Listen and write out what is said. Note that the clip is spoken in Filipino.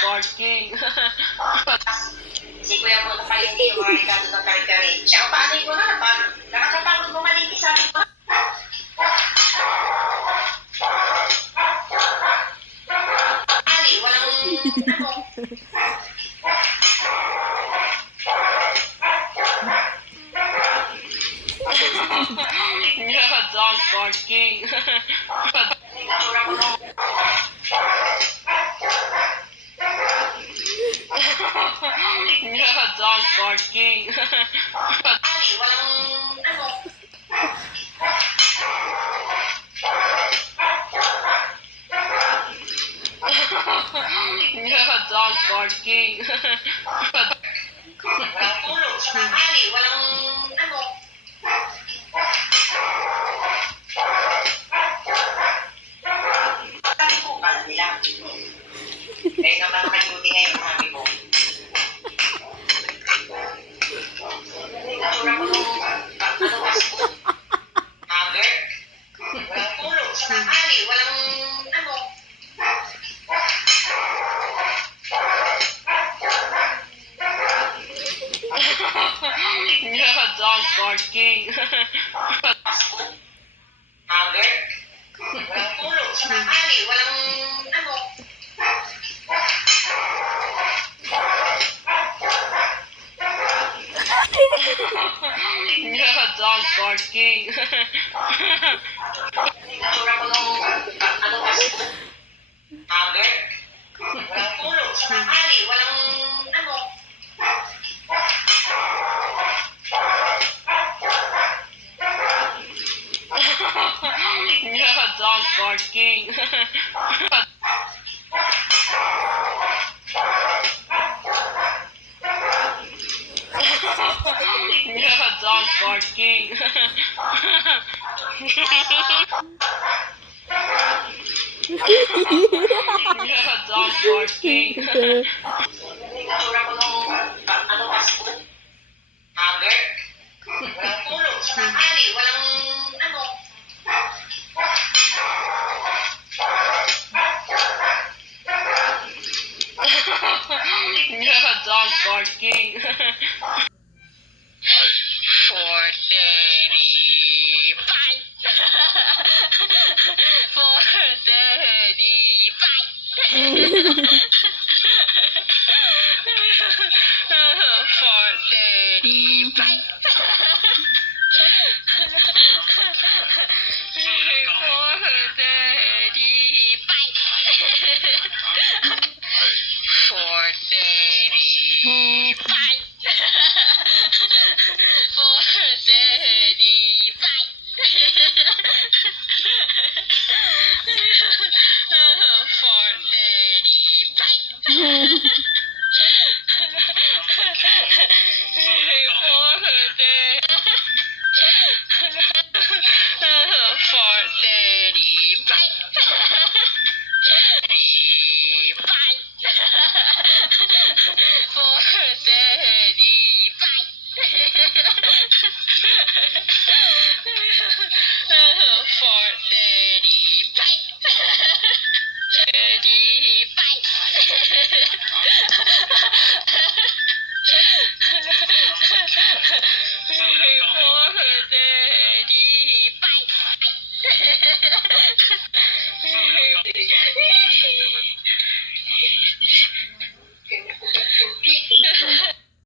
Parking. Si Kuya mo palengke, yung mga regalo ng kari-kari. Siya ang paanay ko na, nakakapagod bumalingki sa akin. Ali, walang, Yeah, dog barking. natura ko nung, Yeah, dog barking. Ali, walang, Yeah, dog barking. walang tulog sa Ali, walang, sabi ko, kala nila. Eh, naman nakaduty ngayon, sabi ko. Natura ko nung, kasi ko, hanger. Walang tulog sa Ali, walang, Yeah, dog barking. hanger. Walang tulog sa Ali, walang, Yeah, dog barking. natura ko nung, kasi ko, hanger. Walang tulog sa Ali, walang, Yeah, dog barking. Yeah, dog barking. Yeah, dog barking. natura ko nung, kasi ko, hanger. Walang tulog sa Ali, walang, Yeah, dog barking. 4:35.